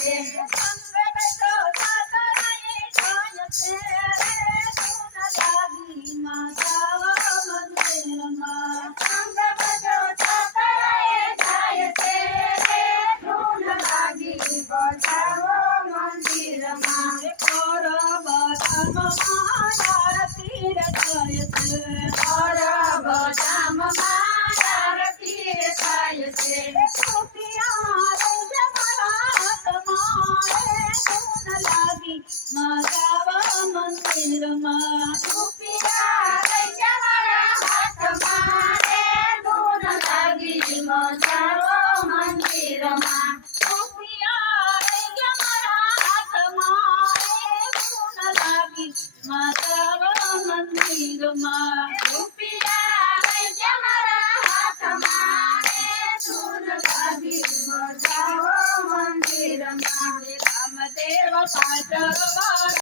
છે સંગે બેઠો સાતરાએ જાય છે ધૂન લાગી માં જાવા મંદિરમાં સંગે બેઠો સાતરાએ જાય છે ધૂન લાગી બજાવો મંદિરમાં પરબધામમાં આરતી રચાય છે પરબધામમાં આરતી રચાય છે રૂપિયા લઈ મારા હાથમાં ધૂન લાગી માં જાવા મંદિરમાં રૂપિયા લઈ મારા હાથમાં ધૂન લાગી માં જાવા મંદિરમાં રૂપિયા લઈ મારા હાથમાં ધૂન લાગી માં જાવા મંદિરમાં રૂપિયા લઈ મારા હાથમાં ધૂન લાગી માં જાવા મંદિરમાં રામદેવ પાટવા